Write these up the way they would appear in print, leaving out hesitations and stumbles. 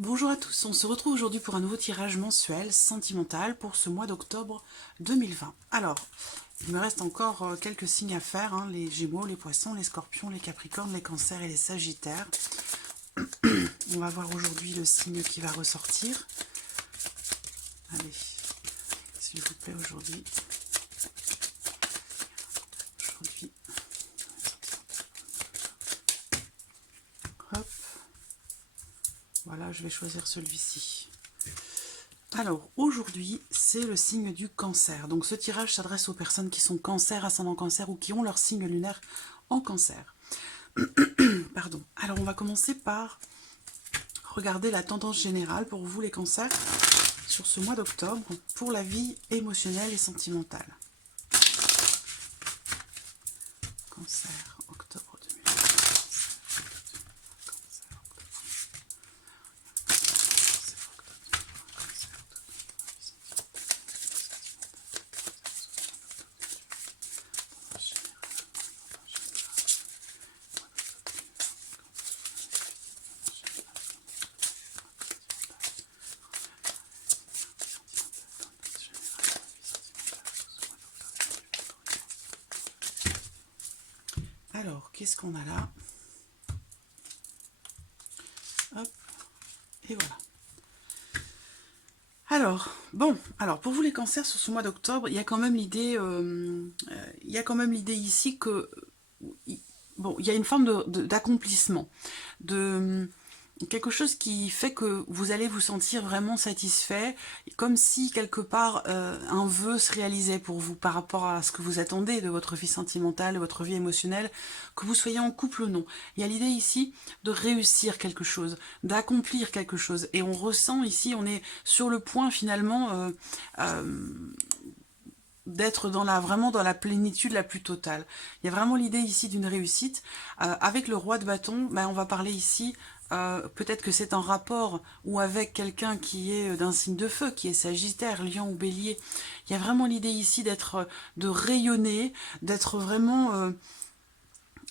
Bonjour à tous, on se retrouve aujourd'hui pour un nouveau tirage mensuel sentimental pour ce mois d'octobre 2020. Alors, il me reste encore quelques signes à faire, hein, les Gémeaux, les Poissons, les Scorpions, les Capricornes, les Cancers et les Sagittaires. On va voir aujourd'hui le signe qui va ressortir. Allez, s'il vous plaît, aujourd'hui. Hop. Voilà, je vais choisir celui-ci. Alors, aujourd'hui, c'est le signe du Cancer. Donc, ce tirage s'adresse aux personnes qui sont Cancer, ascendant Cancer ou qui ont leur signe lunaire en Cancer. Pardon. Alors, on va commencer par regarder la tendance générale pour vous, les Cancers, sur ce mois d'octobre, pour la vie émotionnelle et sentimentale. Cancer, octobre 2020. Alors, qu'est-ce qu'on a là? Hop, et voilà. Alors, pour vous les cancers, sur ce mois d'octobre, il y a quand même l'idée ici que, bon, il y a une forme d'accomplissement, de quelque chose qui fait que vous allez vous sentir vraiment satisfait, comme si quelque part un vœu se réalisait pour vous par rapport à ce que vous attendez de votre vie sentimentale, de votre vie émotionnelle, que vous soyez en couple ou non. Il y a l'idée ici de réussir quelque chose, d'accomplir quelque chose, et on ressent ici, on est sur le point finalement d'être vraiment dans la plénitude la plus totale. Il y a vraiment l'idée ici d'une réussite. Avec le roi de bâton, on va parler ici, peut-être que c'est en rapport ou avec quelqu'un qui est d'un signe de feu, qui est Sagittaire, Lion ou Bélier. Il y a vraiment l'idée ici de rayonner, d'être vraiment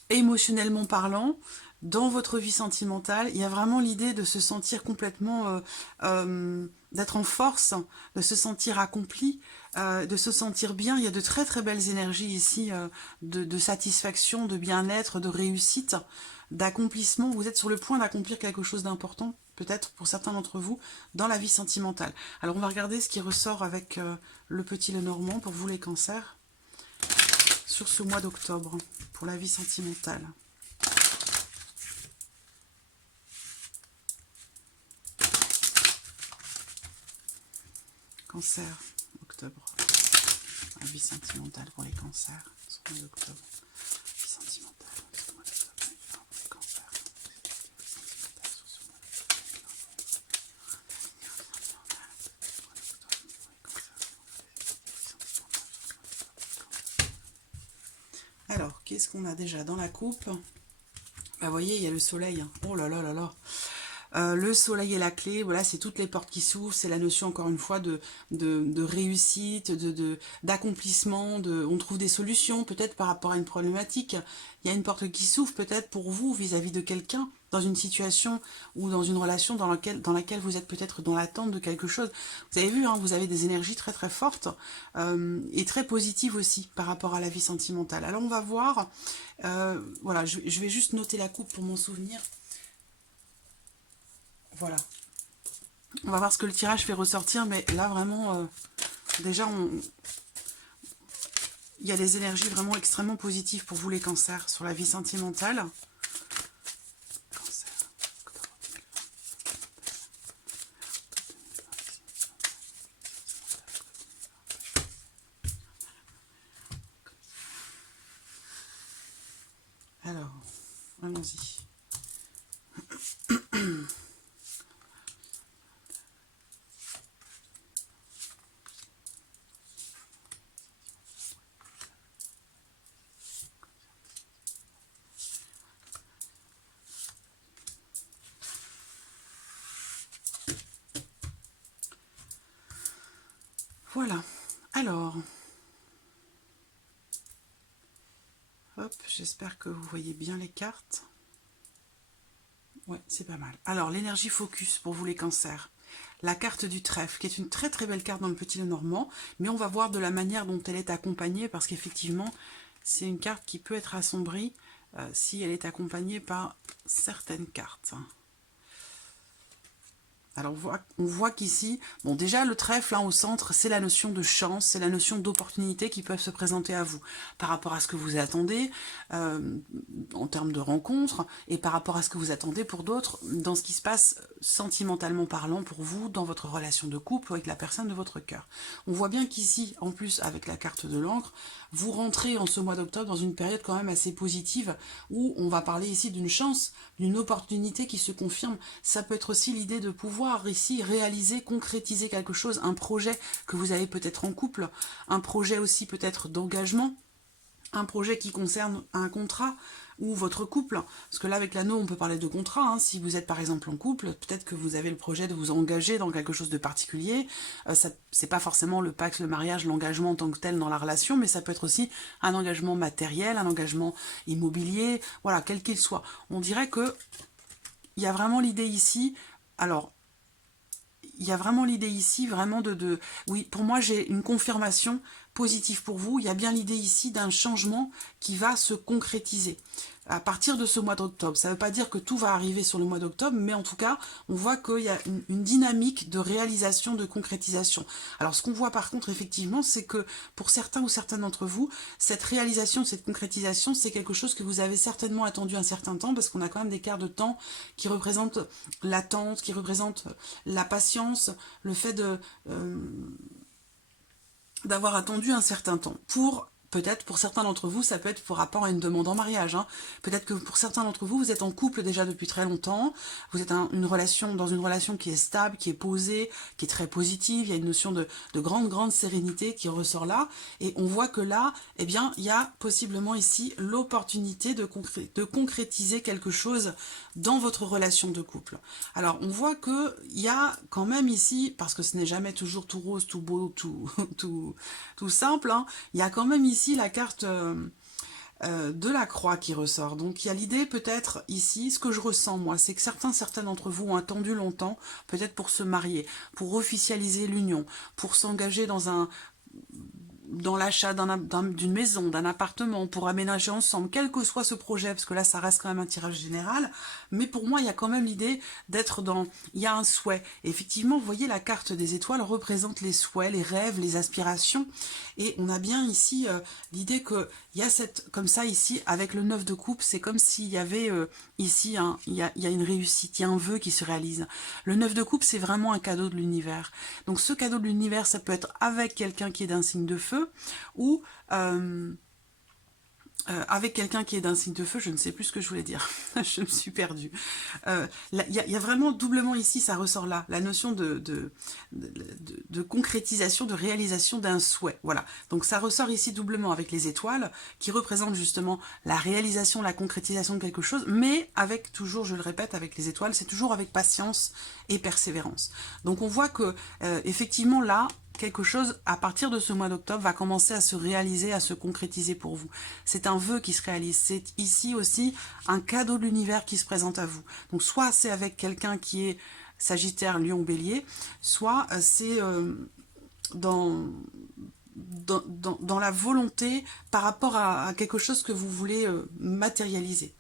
émotionnellement parlant, dans votre vie sentimentale, il y a vraiment l'idée de se sentir complètement, d'être en force, de se sentir accompli, de se sentir bien. Il y a de très très belles énergies ici, de satisfaction, de bien-être, de réussite, d'accomplissement. Vous êtes sur le point d'accomplir quelque chose d'important, peut-être pour certains d'entre vous, dans la vie sentimentale. Alors on va regarder ce qui ressort avec le petit Lenormand pour vous les cancers, sur ce mois d'octobre, pour la vie sentimentale. Cancer, octobre. La vie sentimentale pour les cancers, sur le mois d'octobre. Vie sentimentale, sur le mois d'octobre, pour les cancers. Alors, qu'est-ce qu'on a déjà dans la coupe? Vous voyez, il y a le soleil. Oh là là là là. Le soleil est la clé, voilà, c'est toutes les portes qui s'ouvrent, c'est la notion encore une fois de réussite, d'accomplissement, on trouve des solutions peut-être par rapport à une problématique. Il y a une porte qui s'ouvre peut-être pour vous vis-à-vis de quelqu'un, dans une situation ou dans une relation dans laquelle vous êtes peut-être dans l'attente de quelque chose. Vous avez vu, hein, vous avez des énergies très très fortes et très positives aussi par rapport à la vie sentimentale. Alors on va voir, voilà, je vais juste noter la coupe pour m'en souvenir. Voilà. On va voir ce que le tirage fait ressortir, mais là vraiment, déjà, il y a des énergies vraiment extrêmement positives pour vous les cancers sur la vie sentimentale. Cancer. Alors, allons-y. Voilà. Alors, hop, j'espère que vous voyez bien les cartes. Ouais, c'est pas mal. Alors, l'énergie focus pour vous les cancers. La carte du trèfle, qui est une très très belle carte dans le Petit Lenormand, mais on va voir de la manière dont elle est accompagnée, parce qu'effectivement, c'est une carte qui peut être assombrie si elle est accompagnée par certaines cartes. Alors on voit qu'ici, bon déjà le trèfle au centre, c'est la notion de chance, c'est la notion d'opportunité qui peuvent se présenter à vous par rapport à ce que vous attendez en termes de rencontres et par rapport à ce que vous attendez pour d'autres dans ce qui se passe sentimentalement parlant pour vous dans votre relation de couple ou avec la personne de votre cœur. On voit bien qu'ici, en plus avec la carte de l'encre, vous rentrez en ce mois d'octobre dans une période quand même assez positive où on va parler ici d'une chance, d'une opportunité qui se confirme. Ça peut être aussi l'idée de pouvoir ici réaliser, concrétiser quelque chose, un projet que vous avez peut-être en couple, un projet aussi peut-être d'engagement, un projet qui concerne un contrat ou votre couple, parce que là avec l'anneau on peut parler de contrat, hein. Si vous êtes par exemple en couple, peut-être que vous avez le projet de vous engager dans quelque chose de particulier, c'est pas forcément le pacte, le mariage, l'engagement en tant que tel dans la relation, mais ça peut être aussi un engagement matériel, un engagement immobilier, voilà, quel qu'il soit. On dirait que il y a vraiment l'idée ici, alors il y a vraiment l'idée ici, vraiment oui, pour moi j'ai une confirmation positive pour vous. Il y a bien l'idée ici d'un changement qui va se concrétiser à partir de ce mois d'octobre. Ça ne veut pas dire que tout va arriver sur le mois d'octobre, mais en tout cas, on voit qu'il y a une dynamique de réalisation, de concrétisation. Alors, ce qu'on voit par contre, effectivement, c'est que pour certains ou certaines d'entre vous, cette réalisation, cette concrétisation, c'est quelque chose que vous avez certainement attendu un certain temps, parce qu'on a quand même des quarts de temps qui représentent l'attente, qui représentent la patience, le fait d'avoir attendu un certain temps pour peut-être pour certains d'entre vous, ça peut être pour rapport à une demande en mariage. Hein. Peut-être que pour certains d'entre vous, vous êtes en couple déjà depuis très longtemps. Vous êtes dans une relation qui est stable, qui est posée, qui est très positive. Il y a une notion de grande sérénité qui ressort là. Et on voit que là, eh bien, il y a possiblement ici l'opportunité de concrétiser quelque chose dans votre relation de couple. Alors, on voit qu'il y a quand même ici, parce que ce n'est jamais toujours tout rose, tout beau, tout simple, hein, il y a quand même ici la carte de la croix qui ressort. Donc il y a l'idée peut-être ici, ce que je ressens moi, c'est que certains d'entre vous ont attendu longtemps, peut-être pour se marier, pour officialiser l'union, pour s'engager dans l'achat d'une maison, d'un appartement, pour aménager ensemble, quel que soit ce projet, parce que là, ça reste quand même un tirage général, mais pour moi, il y a quand même l'idée d'être dans... Il y a un souhait. Et effectivement, vous voyez, la carte des étoiles représente les souhaits, les rêves, les aspirations, et on a bien ici l'idée qu'il y a comme ça, ici, avec le 9 de coupe, c'est comme s'il y avait ici, il y a une réussite, il y a un vœu qui se réalise. Le 9 de coupe, c'est vraiment un cadeau de l'univers. Donc ce cadeau de l'univers, ça peut être avec quelqu'un qui est d'un signe de feu, ou avec quelqu'un qui est d'un signe de feu, je ne sais plus ce que je voulais dire, je me suis perdue. Il y a vraiment doublement ici, ça ressort là, la notion de concrétisation, de réalisation d'un souhait. Voilà, donc ça ressort ici doublement avec les étoiles, qui représentent justement la réalisation, la concrétisation de quelque chose, mais avec toujours, je le répète, avec les étoiles, c'est toujours avec patience et persévérance. Donc on voit que, effectivement là, quelque chose, à partir de ce mois d'octobre, va commencer à se réaliser, à se concrétiser pour vous. C'est un vœu qui se réalise. C'est ici aussi un cadeau de l'univers qui se présente à vous. Donc soit c'est avec quelqu'un qui est Sagittaire, Lion, Bélier, soit c'est dans la volonté par rapport à quelque chose que vous voulez matérialiser.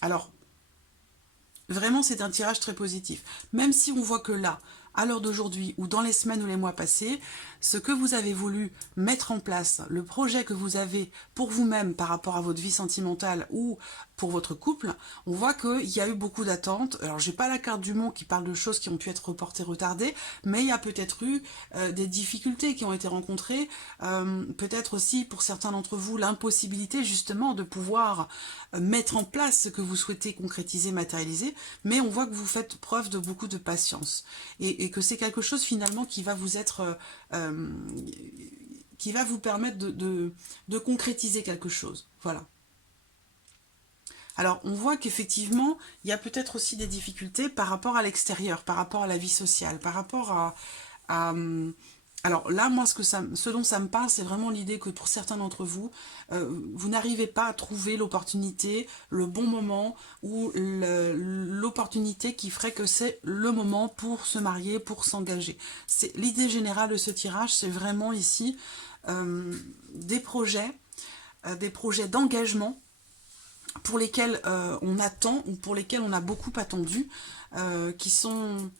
Alors, vraiment, c'est un tirage très positif. Même si on voit que là, à l'heure d'aujourd'hui ou dans les semaines ou les mois passés, ce que vous avez voulu mettre en place, le projet que vous avez pour vous-même par rapport à votre vie sentimentale ou pour votre couple, on voit qu'il y a eu beaucoup d'attentes. Alors, j'ai pas la carte du monde qui parle de choses qui ont pu être reportées, retardées, mais il y a peut-être eu des difficultés qui ont été rencontrées, peut-être aussi pour certains d'entre vous l'impossibilité justement de pouvoir mettre en place ce que vous souhaitez concrétiser, matérialiser, mais on voit que vous faites preuve de beaucoup de patience et que c'est quelque chose finalement qui va vous être... qui va vous permettre de concrétiser quelque chose. Voilà. Alors, on voit qu'effectivement, il y a peut-être aussi des difficultés par rapport à l'extérieur, par rapport à la vie sociale, par rapport à Alors là, moi, ce dont ça me parle, c'est vraiment l'idée que pour certains d'entre vous, vous n'arrivez pas à trouver l'opportunité, le bon moment ou l'opportunité qui ferait que c'est le moment pour se marier, pour s'engager. C'est l'idée générale de ce tirage, c'est vraiment ici euh, des projets d'engagement pour lesquels on attend ou pour lesquels on a beaucoup attendu, qui sont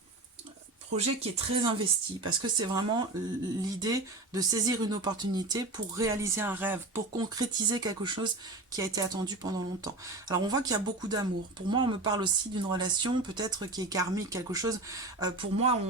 projet qui est très investi parce que c'est vraiment l'idée de saisir une opportunité pour réaliser un rêve, pour concrétiser quelque chose qui a été attendu pendant longtemps. Alors on voit qu'il y a beaucoup d'amour. Pour moi, on me parle aussi d'une relation peut-être qui est karmique, quelque chose. Pour moi,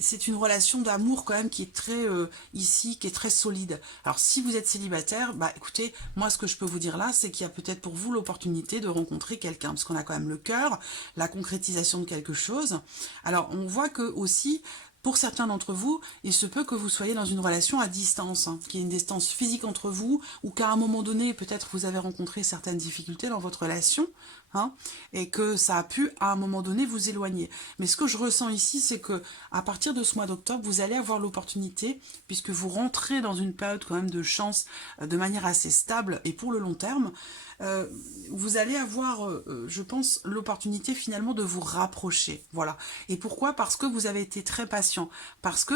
c'est une relation d'amour quand même qui est très ici, qui est très solide. Alors si vous êtes célibataire, bah écoutez, moi ce que je peux vous dire là, c'est qu'il y a peut-être pour vous l'opportunité de rencontrer quelqu'un, parce qu'on a quand même le cœur, la concrétisation de quelque chose. Alors on voit que aussi, pour certains d'entre vous, il se peut que vous soyez dans une relation à distance, hein, qu'il y ait une distance physique entre vous, ou qu'à un moment donné, peut-être vous avez rencontré certaines difficultés dans votre relation, hein, et que ça a pu, à un moment donné, vous éloigner. Mais ce que je ressens ici, c'est que à partir de ce mois d'octobre, vous allez avoir l'opportunité, puisque vous rentrez dans une période quand même de chance, de manière assez stable et pour le long terme, vous allez avoir, je pense, l'opportunité finalement de vous rapprocher. Voilà. Et pourquoi? Parce que vous avez été très patient. Parce que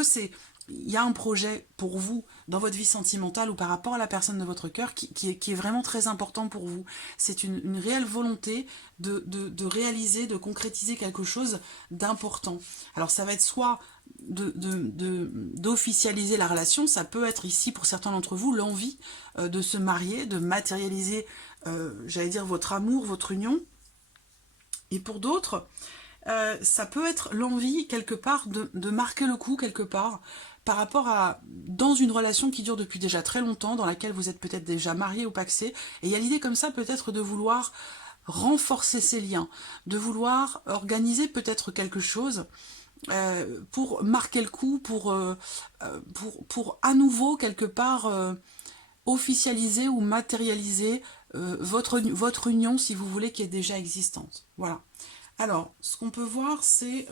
il y a un projet pour vous dans votre vie sentimentale ou par rapport à la personne de votre cœur qui est vraiment très important pour vous. C'est une réelle volonté de réaliser, de concrétiser quelque chose d'important. Alors ça va être soit d'officialiser la relation, ça peut être ici pour certains d'entre vous l'envie de se marier, de matérialiser, j'allais dire, votre amour, votre union. Et pour d'autres, ça peut être l'envie quelque part de marquer le coup quelque part par rapport à dans une relation qui dure depuis déjà très longtemps, dans laquelle vous êtes peut-être déjà marié ou pacsé, et il y a l'idée comme ça peut-être de vouloir renforcer ces liens, de vouloir organiser peut-être quelque chose pour marquer le coup, pour à nouveau quelque part officialiser ou matérialiser votre union, si vous voulez, qui est déjà existante. Voilà. Alors, ce qu'on peut voir, c'est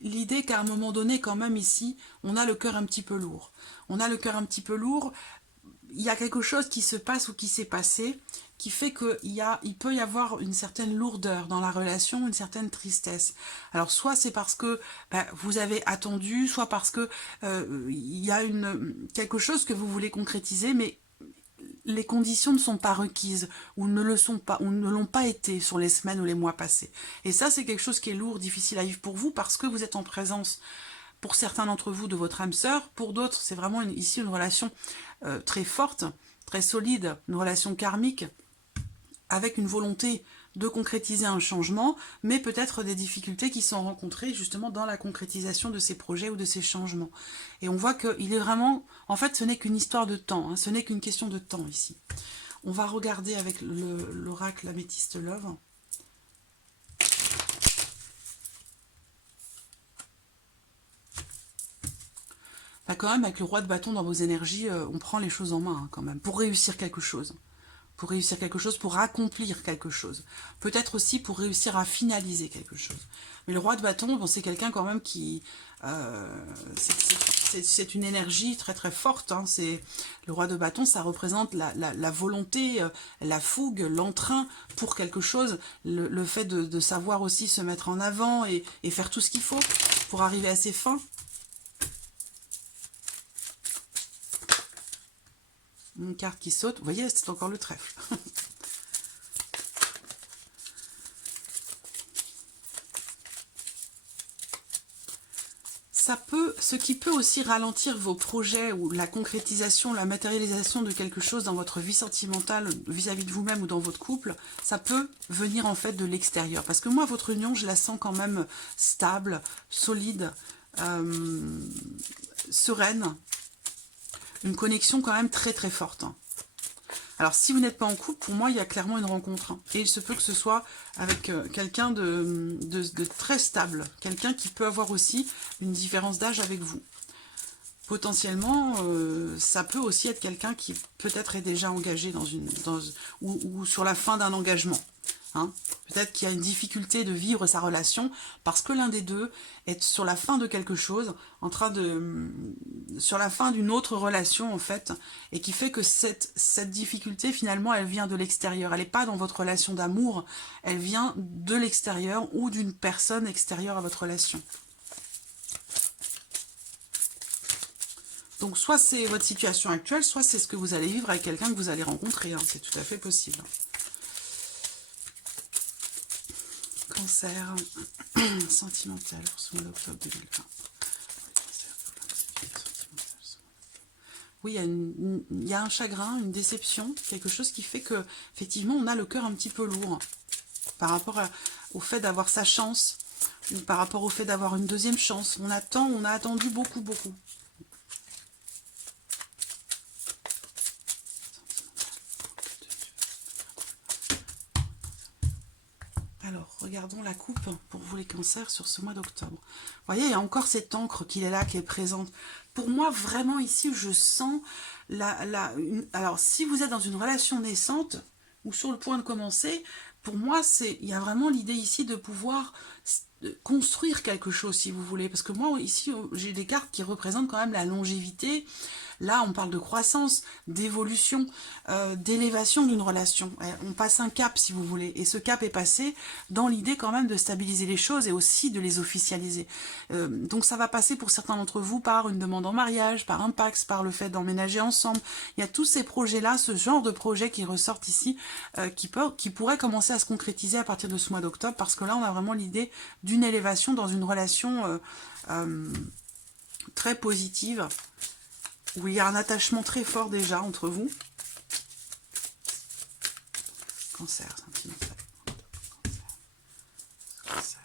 l'idée qu'à un moment donné, quand même, ici, on a le cœur un petit peu lourd. On a le cœur un petit peu lourd. Il y a quelque chose qui se passe ou qui s'est passé qui fait qu'il peut y avoir une certaine lourdeur dans la relation, une certaine tristesse. Alors soit c'est parce que vous avez attendu, soit parce que il y a quelque chose que vous voulez concrétiser, mais les conditions ne sont pas requises ou ne le sont pas ou ne l'ont pas été sur les semaines ou les mois passés. Et ça, c'est quelque chose qui est lourd, difficile à vivre pour vous parce que vous êtes en présence, pour certains d'entre vous, de votre âme sœur. Pour d'autres, c'est vraiment ici une relation très forte, très solide, une relation karmique avec une volonté de concrétiser un changement, mais peut-être des difficultés qui sont rencontrées justement dans la concrétisation de ces projets ou de ces changements. Et on voit qu'il est vraiment... En fait, ce n'est qu'une histoire de temps, hein, ce n'est qu'une question de temps ici. On va regarder avec l'oracle Améthyste Love. Là, quand même, avec le roi de bâton dans vos énergies, on prend les choses en main, hein, quand même, pour réussir quelque chose. Pour réussir quelque chose, pour accomplir quelque chose. Peut-être aussi pour réussir à finaliser quelque chose. Mais le roi de bâton, bon, c'est quelqu'un quand même qui... c'est une énergie très très forte. Hein. Le roi de bâton, ça représente la volonté, la fougue, l'entrain pour quelque chose. Le fait de savoir aussi se mettre en avant et faire tout ce qu'il faut pour arriver à ses fins. Une carte qui saute. Vous voyez, c'est encore le trèfle. Ce qui peut aussi ralentir vos projets ou la concrétisation, la matérialisation de quelque chose dans votre vie sentimentale vis-à-vis de vous-même ou dans votre couple, ça peut venir en fait de l'extérieur. Parce que moi, votre union, je la sens quand même stable, solide, sereine. Une connexion quand même très très forte. Alors si vous n'êtes pas en couple, pour moi il y a clairement une rencontre. Hein. Et il se peut que ce soit avec quelqu'un de très stable. Quelqu'un qui peut avoir aussi une différence d'âge avec vous. Potentiellement, ça peut aussi être quelqu'un qui peut-être est déjà engagé ou sur la fin d'un engagement. Hein. Peut-être qu'il y a une difficulté de vivre sa relation parce que l'un des deux est sur la fin de quelque chose, sur la fin d'une autre relation en fait, et qui fait que cette difficulté finalement elle vient de l'extérieur. Elle n'est pas dans votre relation d'amour, elle vient de l'extérieur ou d'une personne extérieure à votre relation. Donc soit c'est votre situation actuelle, soit c'est ce que vous allez vivre avec quelqu'un que vous allez rencontrer. Hein. C'est tout à fait possible. Cancer sentimental pour ce mois d'octobre 2020. Oui, il y a un chagrin, une déception, quelque chose qui fait que effectivement on a le cœur un petit peu lourd par rapport au fait d'avoir sa chance, ou par rapport au fait d'avoir une deuxième chance. On a attendu beaucoup, beaucoup. Alors, regardons la coupe pour vous les cancers sur ce mois d'octobre. Vous voyez, il y a encore cette encre qui est là, qui est présente. Pour moi, vraiment ici, je sens alors, si vous êtes dans une relation naissante ou sur le point de commencer, pour moi, il y a vraiment l'idée ici de pouvoir construire quelque chose, si vous voulez. Parce que moi, ici, j'ai des cartes qui représentent quand même la longévité. Là, on parle de croissance, d'évolution, d'élévation d'une relation. On passe un cap, si vous voulez. Et ce cap est passé dans l'idée quand même de stabiliser les choses et aussi de les officialiser. Donc ça va passer pour certains d'entre vous par une demande en mariage, par un pax, par le fait d'emménager ensemble. Il y a tous ces projets-là, ce genre de projets qui ressortent ici, qui pourraient commencer à se concrétiser à partir de ce mois d'octobre, parce que là, on a vraiment l'idée d'une élévation dans une relation très positive, où il y a un attachement très fort déjà entre vous. Cancer sentimental. Cancer.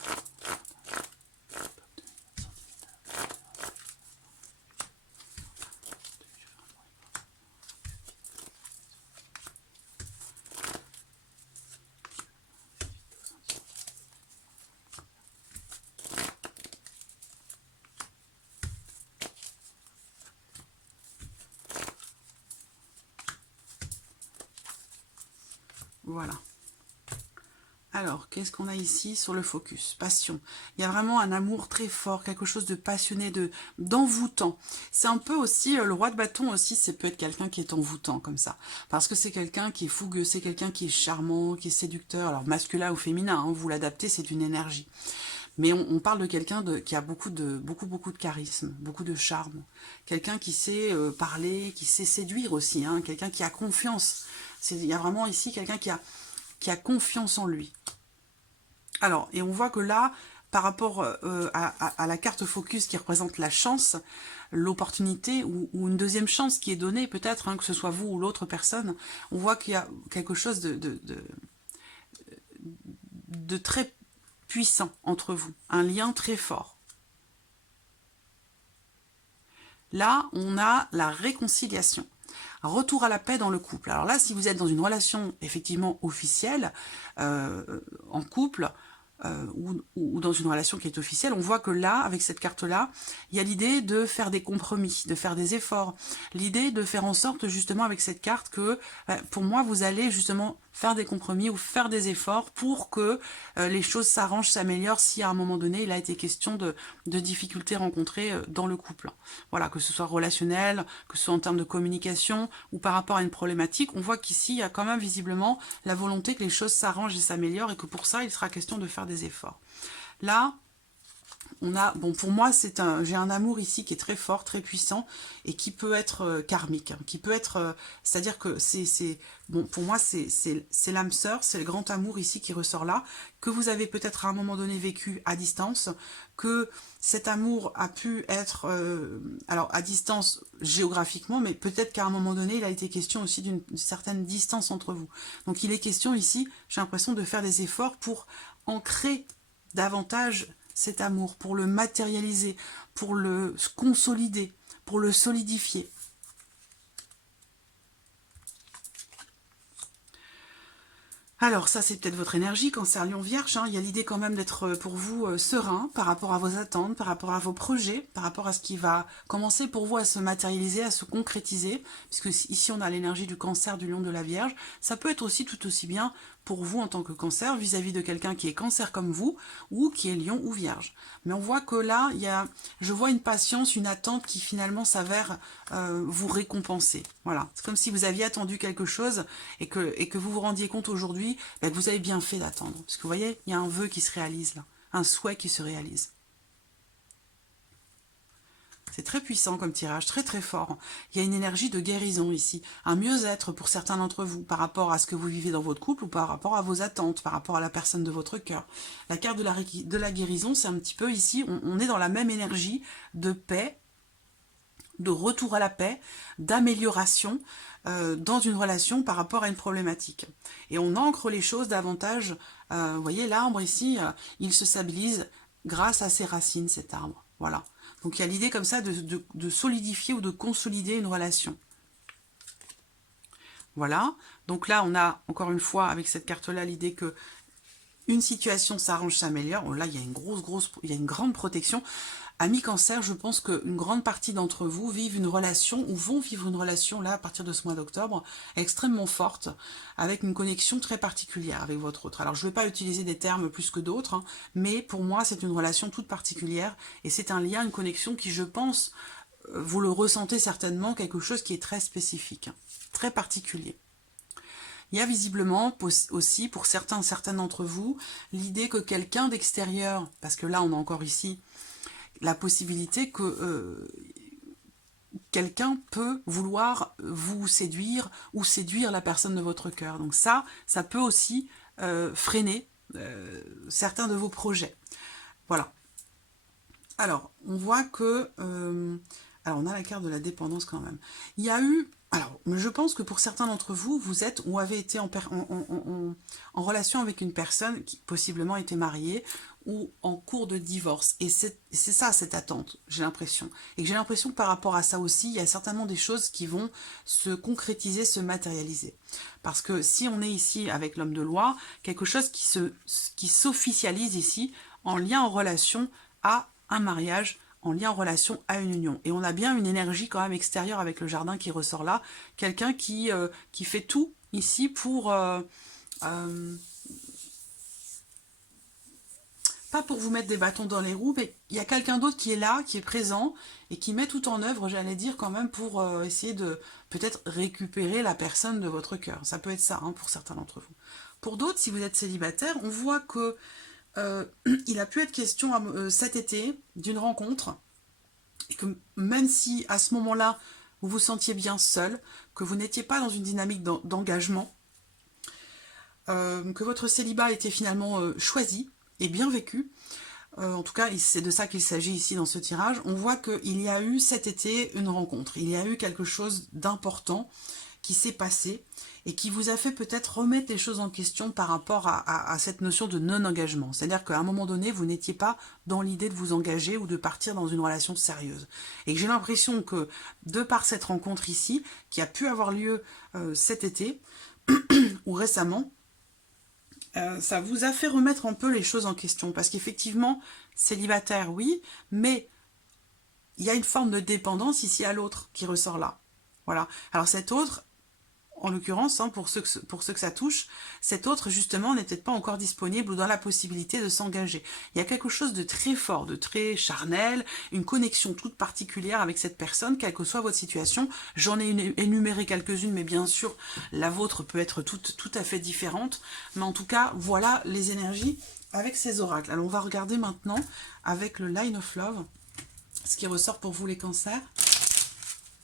Voilà. Alors, qu'est-ce qu'on a ici sur le focus? Passion. Il y a vraiment un amour très fort, quelque chose de passionné, d'envoûtant. C'est un peu aussi, le roi de bâton aussi, c'est peut être quelqu'un qui est envoûtant comme ça. Parce que c'est quelqu'un qui est fougueux, c'est quelqu'un qui est charmant, qui est séducteur. Alors, masculin ou féminin, hein, vous l'adaptez, c'est une énergie. Mais on parle de quelqu'un qui a beaucoup de charisme, beaucoup de charme. Quelqu'un qui sait parler, qui sait séduire aussi, hein, quelqu'un qui a confiance. Il y a vraiment ici quelqu'un qui a confiance en lui. Alors, et on voit que là, par rapport à la carte focus qui représente la chance, l'opportunité ou une deuxième chance qui est donnée, peut-être, hein, que ce soit vous ou l'autre personne, on voit qu'il y a quelque chose de très puissant entre vous, un lien très fort. Là, on a la réconciliation. Un retour à la paix dans le couple. Alors là, si vous êtes dans une relation effectivement officielle, en couple, ou dans une relation qui est officielle, on voit que là, avec cette carte-là, il y a l'idée de faire des compromis, de faire des efforts. L'idée de faire en sorte, justement, avec cette carte, que pour moi, vous allez justement faire des compromis ou faire des efforts pour que les choses s'arrangent, s'améliorent, si à un moment donné, il a été question de difficultés rencontrées dans le couple. Voilà, que ce soit relationnel, que ce soit en termes de communication ou par rapport à une problématique, on voit qu'ici, il y a quand même visiblement la volonté que les choses s'arrangent et s'améliorent et que pour ça, il sera question de faire des efforts. Là, on a, bon, pour moi, j'ai un amour ici qui est très fort, très puissant et qui peut être karmique, hein, qui peut être, c'est-à-dire que bon, pour moi, c'est l'âme sœur, c'est le grand amour ici qui ressort là, que vous avez peut-être à un moment donné vécu à distance, que cet amour a pu être, alors à distance géographiquement, mais peut-être qu'à un moment donné, il a été question aussi d'une certaine distance entre vous. Donc il est question ici, j'ai l'impression de faire des efforts pour ancrer davantage cet amour, pour le matérialiser, pour le consolider, pour le solidifier. Alors ça c'est peut-être votre énergie, Cancer, Lion, Vierge, hein. Il y a l'idée quand même d'être pour vous serein par rapport à vos attentes, par rapport à vos projets, par rapport à ce qui va commencer pour vous à se matérialiser, à se concrétiser, puisque ici on a l'énergie du Cancer, du Lion, de la Vierge. Ça peut être aussi tout aussi bien pour vous en tant que cancer vis-à-vis de quelqu'un qui est cancer comme vous ou qui est lion ou vierge. Mais on voit que là, je vois une patience, une attente qui finalement s'avère vous récompenser. Voilà, c'est comme si vous aviez attendu quelque chose et que vous vous rendiez compte aujourd'hui que vous avez bien fait d'attendre. Parce que vous voyez, il y a un vœu qui se réalise là, un souhait qui se réalise. C'est très puissant comme tirage, très très fort. Il y a une énergie de guérison ici, un mieux-être pour certains d'entre vous par rapport à ce que vous vivez dans votre couple ou par rapport à vos attentes, par rapport à la personne de votre cœur. La carte de la guérison, c'est un petit peu ici, on est dans la même énergie de paix, de retour à la paix, d'amélioration dans une relation par rapport à une problématique. Et on ancre les choses davantage, vous voyez l'arbre ici, il se stabilise grâce à ses racines, cet arbre. Voilà. Donc il y a l'idée comme ça de solidifier ou de consolider une relation. Voilà. Donc là, on a encore une fois avec cette carte-là l'idée que une situation s'arrange, s'améliore. Oh, là, il y a il y a une grande protection. Amis cancer, je pense qu'une grande partie d'entre vous vivent une relation ou vont vivre une relation là à partir de ce mois d'octobre extrêmement forte avec une connexion très particulière avec votre autre. Alors je ne vais pas utiliser des termes plus que d'autres, hein, mais pour moi c'est une relation toute particulière et c'est un lien, une connexion qui je pense, vous le ressentez certainement, quelque chose qui est très spécifique, très particulier. Il y a visiblement aussi, pour certaines d'entre vous, l'idée que quelqu'un d'extérieur, parce que là on a encore ici la possibilité que quelqu'un peut vouloir vous séduire ou séduire la personne de votre cœur. Donc ça peut aussi freiner certains de vos projets. Voilà. Alors, on voit que... alors, on a la carte de la dépendance quand même. Il y a eu... Alors, je pense que pour certains d'entre vous, vous êtes ou avez été en relation avec une personne qui possiblement était mariée ou en cours de divorce. Et c'est ça, cette attente, j'ai l'impression. Et j'ai l'impression que par rapport à ça aussi, il y a certainement des choses qui vont se concrétiser, se matérialiser. Parce que si on est ici avec l'homme de loi, quelque chose qui s'officialise ici en lien, en relation à un mariage, en lien, en relation à une union. Et on a bien une énergie quand même extérieure avec le jardin qui ressort là. Quelqu'un qui fait tout ici pour... pas pour vous mettre des bâtons dans les roues, mais il y a quelqu'un d'autre qui est là, qui est présent, et qui met tout en œuvre, j'allais dire, quand même, pour essayer de peut-être récupérer la personne de votre cœur. Ça peut être ça, hein, pour certains d'entre vous. Pour d'autres, si vous êtes célibataire, on voit que il a pu être question cet été d'une rencontre, et que même si à ce moment-là, vous vous sentiez bien seul, que vous n'étiez pas dans une dynamique d'engagement, que votre célibat était finalement choisi et bien vécu, en tout cas c'est de ça qu'il s'agit ici dans ce tirage, on voit qu'il y a eu cet été une rencontre, il y a eu quelque chose d'important qui s'est passé et qui vous a fait peut-être remettre les choses en question par rapport à cette notion de non-engagement. C'est-à-dire qu'à un moment donné, vous n'étiez pas dans l'idée de vous engager ou de partir dans une relation sérieuse. Et j'ai l'impression que, de par cette rencontre ici, qui a pu avoir lieu cet été, ou récemment, ça vous a fait remettre un peu les choses en question. Parce qu'effectivement, célibataire, oui, mais il y a une forme de dépendance ici à l'autre qui ressort là. Voilà. Alors cet autre, en l'occurrence, hein, pour ceux que ça touche, cet autre, justement, n'est peut-être pas encore disponible ou dans la possibilité de s'engager. Il y a quelque chose de très fort, de très charnel, une connexion toute particulière avec cette personne, quelle que soit votre situation. J'en ai énuméré quelques-unes, mais bien sûr, la vôtre peut être tout à fait différente. Mais en tout cas, voilà les énergies avec ces oracles. Alors, on va regarder maintenant, avec le Line of Love, ce qui ressort pour vous les cancers.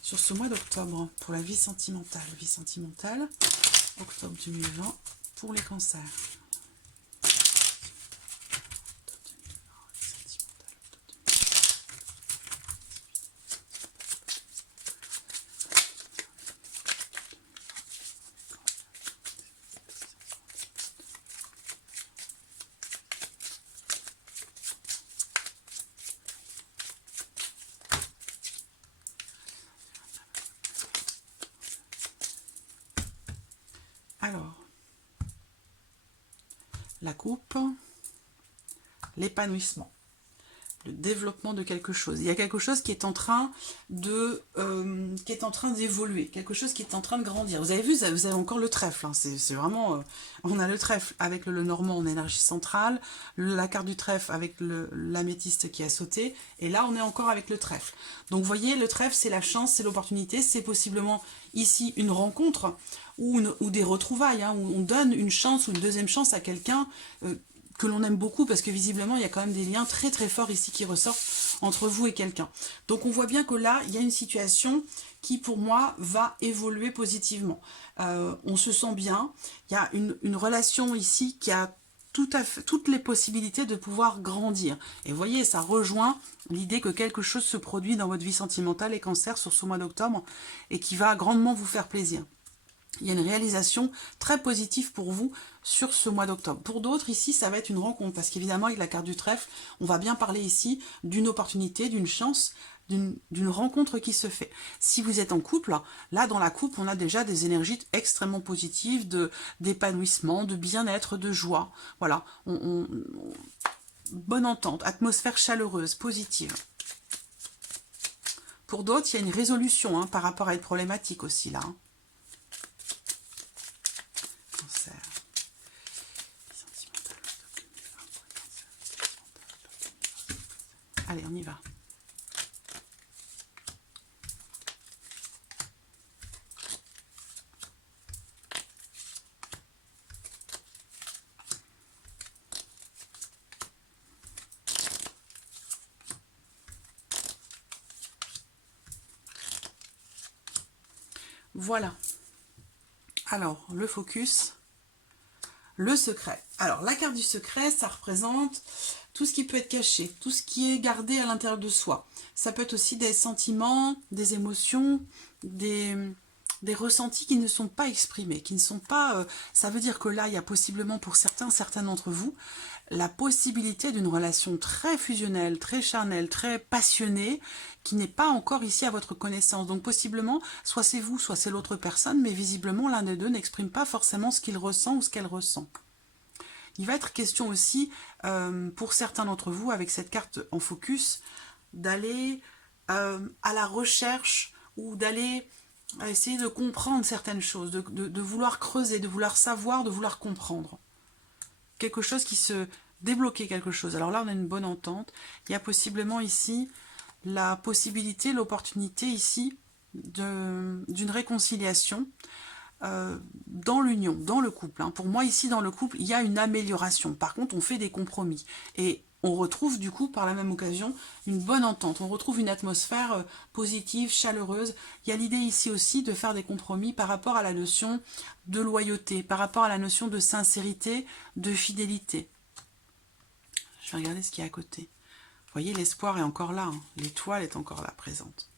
Sur ce mois d'octobre, pour la vie sentimentale, octobre 2020, pour les cancers. Alors, la coupe, l'épanouissement. le développement de quelque chose. Il y a quelque chose qui est en train d'évoluer, quelque chose qui est en train de grandir. Vous avez vu, vous avez encore le trèfle, hein, c'est vraiment, on a le trèfle avec le Lenormand en énergie centrale, la carte du trèfle avec l'améthyste qui a sauté, et là on est encore avec le trèfle. Donc vous voyez, le trèfle c'est la chance, c'est l'opportunité, c'est possiblement ici une rencontre ou des retrouvailles, hein, où on donne une chance ou une deuxième chance à quelqu'un que l'on aime beaucoup, parce que visiblement il y a quand même des liens très très forts ici qui ressortent entre vous et quelqu'un. Donc on voit bien que là il y a une situation qui pour moi va évoluer positivement. On se sent bien, il y a une relation ici qui a toutes les possibilités de pouvoir grandir. Et vous voyez, ça rejoint l'idée que quelque chose se produit dans votre vie sentimentale et Cancer sur ce mois d'octobre et qui va grandement vous faire plaisir. Il y a une réalisation très positive pour vous sur ce mois d'octobre. Pour d'autres, ici, ça va être une rencontre, parce qu'évidemment, avec la carte du trèfle, on va bien parler ici d'une opportunité, d'une chance, d'une rencontre qui se fait. Si vous êtes en couple, là, dans la couple, on a déjà des énergies extrêmement positives, d'épanouissement, de bien-être, de joie. Voilà, bonne entente, atmosphère chaleureuse, positive. Pour d'autres, il y a une résolution hein, par rapport à une problématique aussi, là. Hein. Allez, on y va. Voilà. Alors, le focus, le secret. Alors, la carte du secret, ça représente tout ce qui peut être caché, tout ce qui est gardé à l'intérieur de soi. Ça peut être aussi des sentiments, des émotions, des ressentis qui ne sont pas exprimés, qui ne sont pas... ça veut dire que là, il y a possiblement pour certains d'entre vous, la possibilité d'une relation très fusionnelle, très charnelle, très passionnée, qui n'est pas encore ici à votre connaissance. Donc possiblement, soit c'est vous, soit c'est l'autre personne, mais visiblement l'un des deux n'exprime pas forcément ce qu'il ressent ou ce qu'elle ressent. Il va être question aussi, pour certains d'entre vous, avec cette carte en focus, d'aller à la recherche ou d'aller essayer de comprendre certaines choses, de vouloir creuser, de vouloir savoir, de vouloir comprendre. Quelque chose qui se débloquait quelque chose. Alors là, on a une bonne entente. Il y a possiblement ici la possibilité, l'opportunité ici d'une réconciliation dans l'union, dans le couple. Hein. Pour moi, ici, dans le couple, il y a une amélioration. Par contre, on fait des compromis. Et on retrouve, du coup, par la même occasion, une bonne entente. On retrouve une atmosphère positive, chaleureuse. Il y a l'idée ici aussi de faire des compromis par rapport à la notion de loyauté, par rapport à la notion de sincérité, de fidélité. Je vais regarder ce qu'il y a à côté. Vous voyez, l'espoir est encore là. Hein. L'étoile est encore là, présente.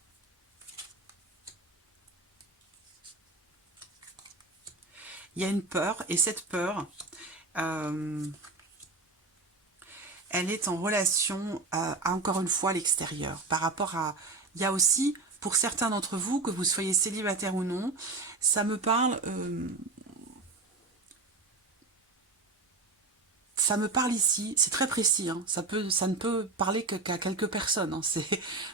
Il y a une peur, et cette peur, elle est en relation encore une fois à l'extérieur. Par rapport à... Il y a aussi, pour certains d'entre vous, que vous soyez célibataire ou non, ça me parle... ça me parle ici, c'est très précis, hein, ça ne peut parler qu'à quelques personnes, hein,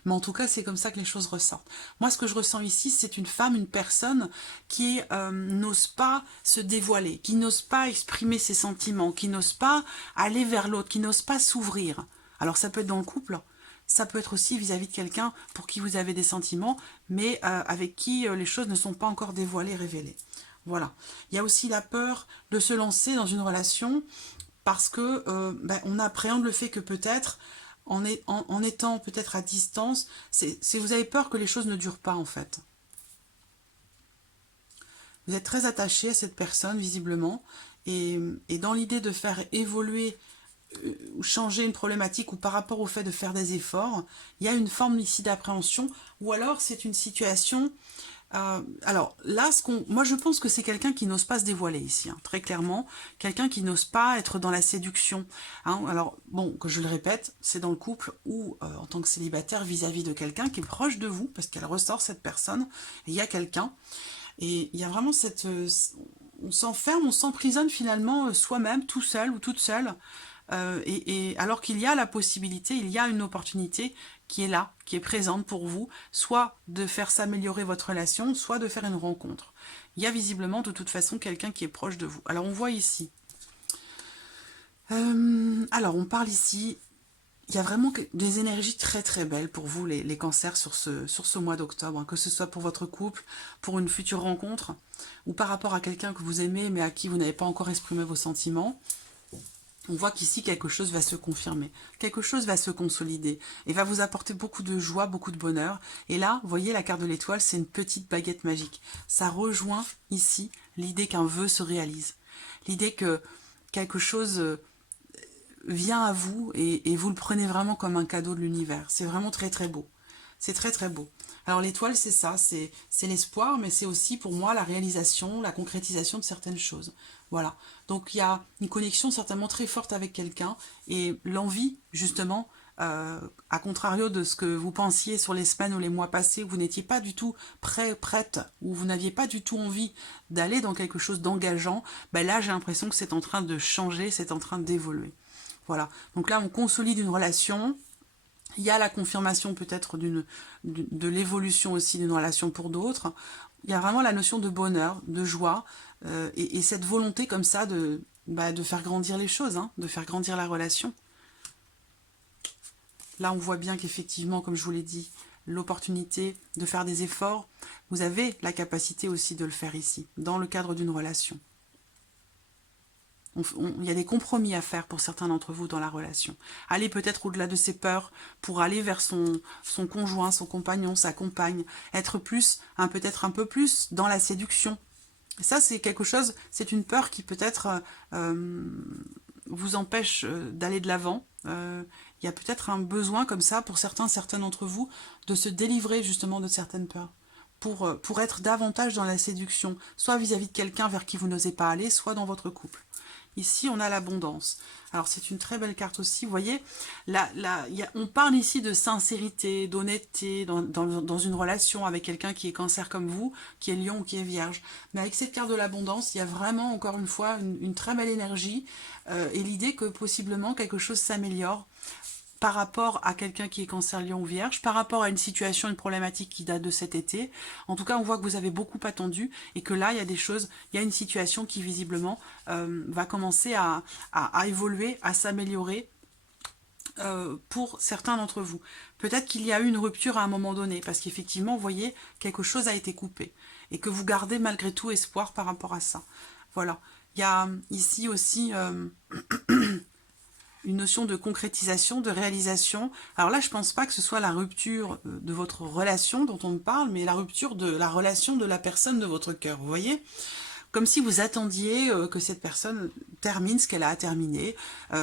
mais en tout cas c'est comme ça que les choses ressortent. Moi ce que je ressens ici, c'est une femme, une personne qui n'ose pas se dévoiler, qui n'ose pas exprimer ses sentiments, qui n'ose pas aller vers l'autre, qui n'ose pas s'ouvrir. Alors ça peut être dans le couple, ça peut être aussi vis-à-vis de quelqu'un pour qui vous avez des sentiments, mais avec qui les choses ne sont pas encore dévoilées, révélées. Voilà. Il y a aussi la peur de se lancer dans une relation parce que on appréhende le fait que peut-être, en étant peut-être à distance, vous avez peur que les choses ne durent pas en fait. Vous êtes très attaché à cette personne visiblement, et dans l'idée de faire évoluer ou changer une problématique ou par rapport au fait de faire des efforts, il y a une forme ici d'appréhension, ou alors c'est une situation... alors là, moi je pense que c'est quelqu'un qui n'ose pas se dévoiler ici, hein, très clairement, quelqu'un qui n'ose pas être dans la séduction. Hein. Alors bon, que je le répète, c'est dans le couple ou en tant que célibataire vis-à-vis de quelqu'un qui est proche de vous, parce qu'elle ressort cette personne, et il y a quelqu'un, et il y a vraiment cette... on s'enferme, on s'emprisonne finalement soi-même, tout seul ou toute seule, et alors qu'il y a la possibilité, il y a une opportunité qui est là, qui est présente pour vous, soit de faire s'améliorer votre relation, soit de faire une rencontre. Il y a visiblement de toute façon quelqu'un qui est proche de vous. Alors on voit ici, alors on parle ici, il y a vraiment des énergies très très belles pour vous les cancers sur ce mois d'octobre, hein, que ce soit pour votre couple, pour une future rencontre, ou par rapport à quelqu'un que vous aimez mais à qui vous n'avez pas encore exprimé vos sentiments. On voit qu'ici, quelque chose va se confirmer, quelque chose va se consolider et va vous apporter beaucoup de joie, beaucoup de bonheur. Et là, vous voyez, la carte de l'étoile, c'est une petite baguette magique. Ça rejoint ici l'idée qu'un vœu se réalise, l'idée que quelque chose vient à vous et vous le prenez vraiment comme un cadeau de l'univers. C'est vraiment très très beau. C'est très très beau. Alors l'étoile, c'est ça, c'est l'espoir, mais c'est aussi pour moi la réalisation, la concrétisation de certaines choses. Voilà. Donc il y a une connexion certainement très forte avec quelqu'un et l'envie, justement, à contrario de ce que vous pensiez sur les semaines ou les mois passés, où vous n'étiez pas du tout prête, où vous n'aviez pas du tout envie d'aller dans quelque chose d'engageant, ben là j'ai l'impression que c'est en train de changer, c'est en train d'évoluer. Voilà. Donc là on consolide une relation. Il y a la confirmation peut-être de l'évolution aussi d'une relation pour d'autres. Il y a vraiment la notion de bonheur, de joie, et cette volonté comme ça de faire grandir les choses, hein, de faire grandir la relation. Là, on voit bien qu'effectivement, comme je vous l'ai dit, l'opportunité de faire des efforts, vous avez la capacité aussi de le faire ici, dans le cadre d'une relation. Il y a des compromis à faire pour certains d'entre vous dans la relation. Aller peut-être au-delà de ses peurs pour aller vers son conjoint, son compagnon, sa compagne. Être plus, peut-être un peu plus dans la séduction. Et ça, c'est quelque chose, c'est une peur qui peut-être vous empêche d'aller de l'avant. Il y a peut-être un besoin comme ça pour certains d'entre vous de se délivrer justement de certaines peurs. Pour être davantage dans la séduction, soit vis-à-vis de quelqu'un vers qui vous n'osez pas aller, soit dans votre couple. Ici, on a l'abondance. Alors, c'est une très belle carte aussi. Vous voyez, on parle ici de sincérité, d'honnêteté dans une relation avec quelqu'un qui est cancer comme vous, qui est lion ou qui est vierge. Mais avec cette carte de l'abondance, il y a vraiment, encore une fois, une très belle énergie et l'idée que possiblement quelque chose s'améliore par rapport à quelqu'un qui est cancer, lion ou vierge, par rapport à une situation, une problématique qui date de cet été. En tout cas, on voit que vous avez beaucoup attendu et que là, il y a des choses, il y a une situation qui visiblement va commencer à évoluer, à s'améliorer pour certains d'entre vous. Peut-être qu'il y a eu une rupture à un moment donné, parce qu'effectivement, vous voyez, quelque chose a été coupé et que vous gardez malgré tout espoir par rapport à ça. Voilà. Il y a ici aussi... une notion de concrétisation, de réalisation. Alors là, je pense pas que ce soit la rupture de votre relation dont on me parle, mais la rupture de la relation de la personne de votre cœur, vous voyez ? Comme si vous attendiez que cette personne termine ce qu'elle a terminé,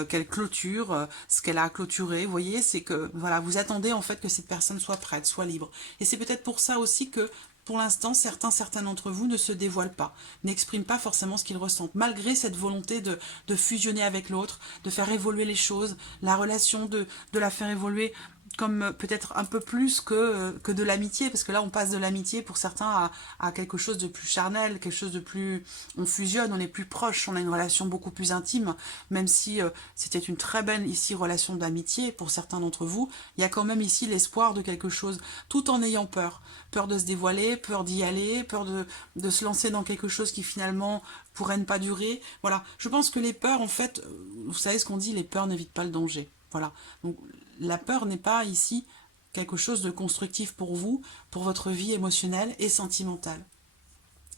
qu'elle clôture ce qu'elle a clôturé, vous voyez ? C'est que, voilà, vous attendez en fait que cette personne soit prête, soit libre. Et c'est peut-être pour ça aussi que pour l'instant, certains d'entre vous ne se dévoilent pas, n'expriment pas forcément ce qu'ils ressentent, malgré cette volonté de fusionner avec l'autre, de faire évoluer les choses, la relation, de la faire évoluer comme peut-être un peu plus que de l'amitié, parce que là on passe de l'amitié pour certains à quelque chose de plus charnel, quelque chose de plus... On fusionne, on est plus proche, on a une relation beaucoup plus intime, même si c'était une très belle ici relation d'amitié pour certains d'entre vous, il y a quand même ici l'espoir de quelque chose, tout en ayant peur. Peur de se dévoiler, peur d'y aller, peur de se lancer dans quelque chose qui finalement pourrait ne pas durer. Voilà, je pense que les peurs, en fait, vous savez ce qu'on dit, les peurs n'évitent pas le danger. Voilà, donc la peur n'est pas ici quelque chose de constructif pour vous, pour votre vie émotionnelle et sentimentale.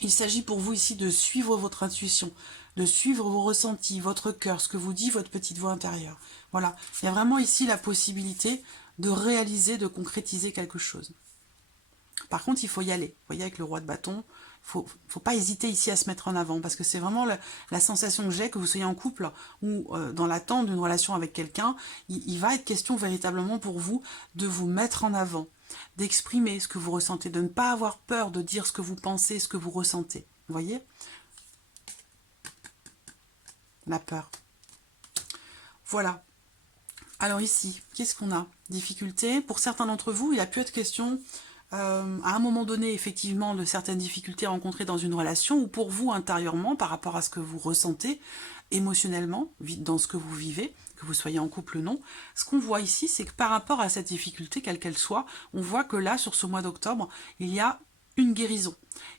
Il s'agit pour vous ici de suivre votre intuition, de suivre vos ressentis, votre cœur, ce que vous dit votre petite voix intérieure. Voilà, il y a vraiment ici la possibilité de réaliser, de concrétiser quelque chose. Par contre, il faut y aller. Vous voyez, avec le roi de bâton, faut pas hésiter ici à se mettre en avant, parce que c'est vraiment la sensation que j'ai, que vous soyez en couple ou dans l'attente d'une relation avec quelqu'un, il va être question véritablement pour vous de vous mettre en avant, d'exprimer ce que vous ressentez, de ne pas avoir peur de dire ce que vous pensez, ce que vous ressentez. Vous voyez ? La peur. Voilà. Alors ici, qu'est-ce qu'on a ? Difficulté. Pour certains d'entre vous, il a pu être question... à un moment donné, effectivement, de certaines difficultés rencontrées dans une relation, ou pour vous intérieurement, par rapport à ce que vous ressentez émotionnellement, dans ce que vous vivez, que vous soyez en couple ou non. Ce qu'on voit ici, c'est que par rapport à cette difficulté, quelle qu'elle soit, on voit que là, sur ce mois d'octobre, il y a une guérison,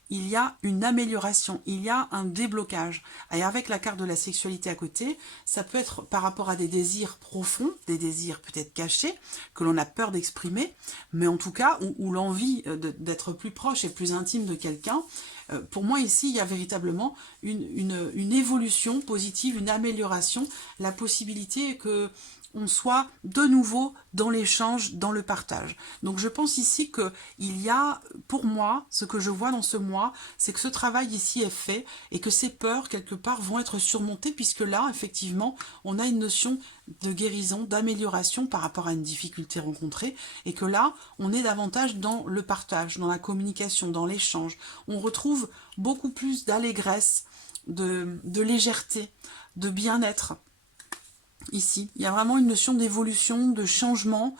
il y a une amélioration, il y a un déblocage. Et avec la carte de la sexualité à côté, ça peut être par rapport à des désirs profonds, des désirs peut-être cachés, que l'on a peur d'exprimer, mais en tout cas, où l'envie d'être plus proche et plus intime de quelqu'un. Pour moi ici, il y a véritablement une évolution positive, une amélioration, la possibilité que on soit de nouveau dans l'échange, dans le partage. Donc je pense ici qu'il y a, pour moi, ce que je vois dans ce mois, c'est que ce travail ici est fait et que ces peurs, quelque part, vont être surmontées puisque là, effectivement, on a une notion de guérison, d'amélioration par rapport à une difficulté rencontrée et que là, on est davantage dans le partage, dans la communication, dans l'échange. On retrouve beaucoup plus d'allégresse, de légèreté, de bien-être. Ici, il y a vraiment une notion d'évolution, de changement.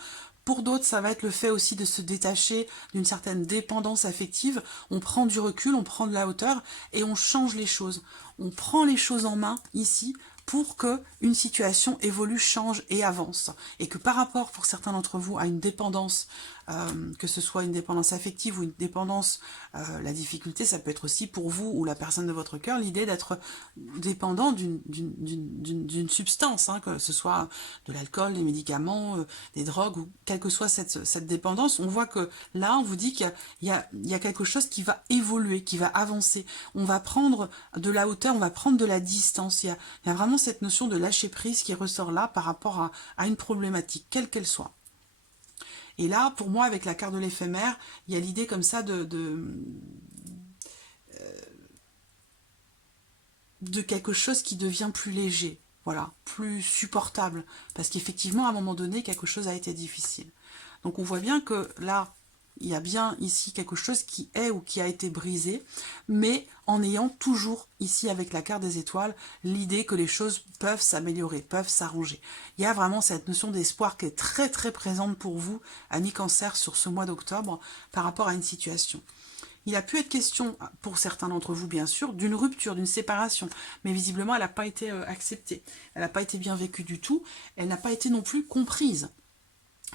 Pour d'autres, ça va être le fait aussi de se détacher d'une certaine dépendance affective. On prend du recul, on prend de la hauteur et on change les choses. On prend les choses en main ici pour que une situation évolue, change et avance. Et que par rapport, pour certains d'entre vous, à une dépendance, que ce soit une dépendance affective ou une dépendance, la difficulté, ça peut être aussi pour vous ou la personne de votre cœur, l'idée d'être dépendant d'une substance, hein, que ce soit de l'alcool, des médicaments, des drogues, ou quelle que soit cette dépendance. On voit que là, on vous dit qu'il y a quelque chose qui va évoluer, qui va avancer. On va prendre de la hauteur, on va prendre de la distance. Il y a vraiment cette notion de lâcher prise qui ressort là par rapport à une problématique, quelle qu'elle soit. Et là, pour moi, avec la carte de l'éphémère, il y a l'idée comme ça de quelque chose qui devient plus léger, voilà, plus supportable. Parce qu'effectivement, à un moment donné, quelque chose a été difficile. Donc on voit bien que là, il y a bien ici quelque chose qui est ou qui a été brisé, mais en ayant toujours ici avec la carte des étoiles, l'idée que les choses peuvent s'améliorer, peuvent s'arranger. Il y a vraiment cette notion d'espoir qui est très très présente pour vous, Amis Cancer, sur ce mois d'octobre, par rapport à une situation. Il a pu être question, pour certains d'entre vous bien sûr, d'une rupture, d'une séparation, mais visiblement elle n'a pas été acceptée, elle n'a pas été bien vécue du tout, elle n'a pas été non plus comprise.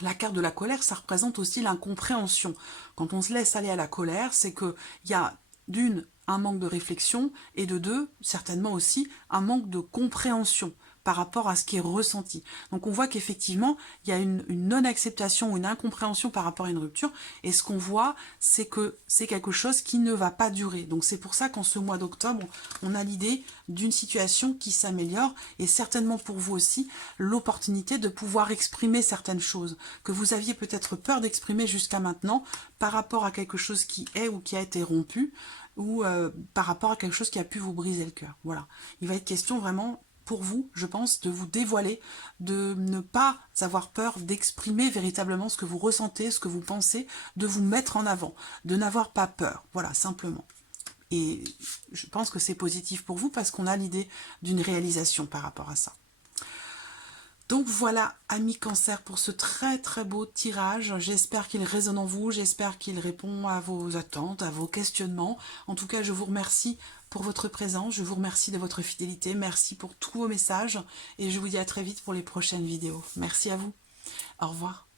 La carte de la colère, ça représente aussi l'incompréhension. Quand on se laisse aller à la colère, c'est qu'il y a d'une, un manque de réflexion, et de deux, certainement aussi, un manque de compréhension par rapport à ce qui est ressenti. Donc on voit qu'effectivement, il y a une non-acceptation ou une incompréhension par rapport à une rupture, et ce qu'on voit, c'est que c'est quelque chose qui ne va pas durer. Donc c'est pour ça qu'en ce mois d'octobre, on a l'idée d'une situation qui s'améliore, et certainement pour vous aussi, l'opportunité de pouvoir exprimer certaines choses, que vous aviez peut-être peur d'exprimer jusqu'à maintenant, par rapport à quelque chose qui est ou qui a été rompu, ou par rapport à quelque chose qui a pu vous briser le cœur. Voilà. Il va être question vraiment pour vous, je pense, de vous dévoiler, de ne pas avoir peur d'exprimer véritablement ce que vous ressentez, ce que vous pensez, de vous mettre en avant, de n'avoir pas peur, voilà, simplement. Et je pense que c'est positif pour vous parce qu'on a l'idée d'une réalisation par rapport à ça. Donc voilà, amis Cancer, pour ce très très beau tirage. J'espère qu'il résonne en vous, j'espère qu'il répond à vos attentes, à vos questionnements. En tout cas, je vous remercie pour votre présence, je vous remercie de votre fidélité, merci pour tous vos messages et je vous dis à très vite pour les prochaines vidéos. Merci à vous, au revoir.